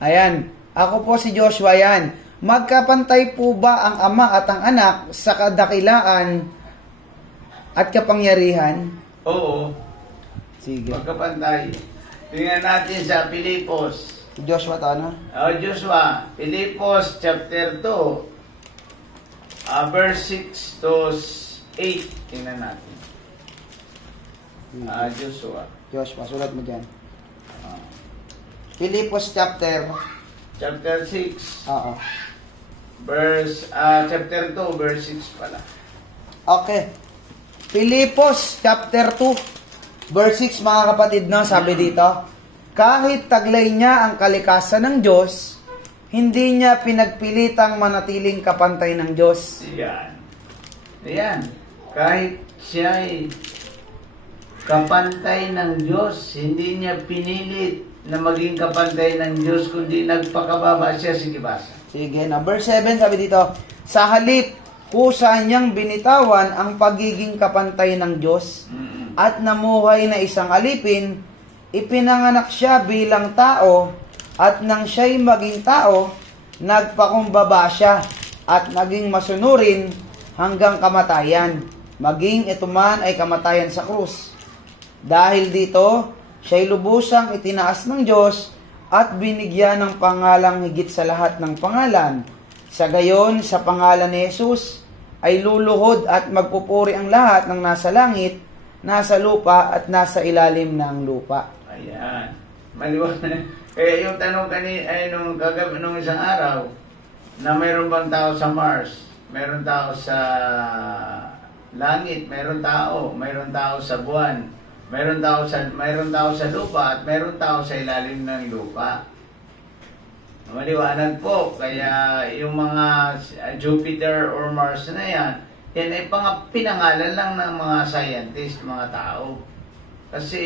Ayan, ako po si Joshua yan. Magkapantay po ba ang ama at ang anak sa kadakilaan at kapangyarihan? Oo. Sige. Magkapantay. Tingnan natin sa Pilipos. Si Joshua to, ano? Joshua, Pilipos chapter 2, verse 6 to 8. Tingnan natin. Joshua. Joshua, sulat mo dyan. Pilipos chapter 6. Oo. Chapter 2, verse 6 pala. Okay. Pilipos chapter 2, verse 6, mga kapatid, no? Sabi dito, kahit taglay niya ang kalikasan ng Diyos, hindi niya pinagpilitang manatiling kapantay ng Diyos. Yan. Kahit siya ay kapantay ng Diyos, hindi niya pinilit na maging kapantay ng Diyos, kundi nagpakababa siya. Sige, basa. Sige na. Verse 7, sabi dito, sa halip, kusa niyang binitawan ang pagiging kapantay ng Diyos at namuhay na isang alipin, ipinanganak siya bilang tao at nang siya'y maging tao, nagpakumbaba siya at naging masunurin hanggang kamatayan. Maging ito man ay kamatayan sa krus. Dahil dito, siya'y lubusang itinaas ng Diyos at binigyan ng pangalang higit sa lahat ng pangalan. Sa gayon, sa pangalan ni Jesus, ay luluhod at magpupuri ang lahat ng nasa langit, nasa lupa at nasa ilalim ng lupa. Ayan. Maliwanag. Kaya yung tanong nung isang araw, na mayroon bang tao sa Mars, mayroon tao sa langit, mayroon tao sa buwan, mayroon tao sa lupa, at mayroon tao sa ilalim ng lupa. Maliwanag po. Kaya yung mga Jupiter or Mars na yan ay pinangalan lang ng mga scientist, mga tao. Kasi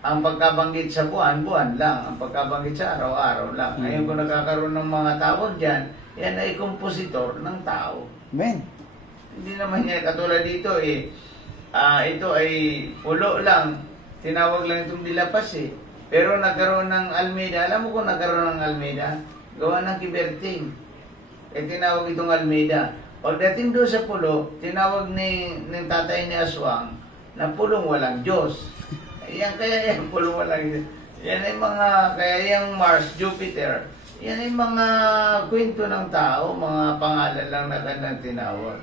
ang pagkabanggit sa buwan, buwan lang. Ang pagkabanggit sa araw, araw lang. Ngayon kung nagkakaroon ng mga tawag dyan, yan ay kompositor ng tao. Amen. Hindi naman niya katulad dito ito ay pulo lang. Tinawag lang itong dilapas Pero nagkaroon ng Almeida. Alam mo kung nagkaroon ng Almeida? Gawa ng Kiberting. Tinawag itong Almeida. Pagdating doon sa pulo, tinawag ng tatay ni Aswang na pulong walang Diyos. Kaya yung pulong walang Diyos. Yan ay kaya yung Mars, Jupiter, yan ay mga kwento ng tao, mga pangalan lang na kanilang tinawag.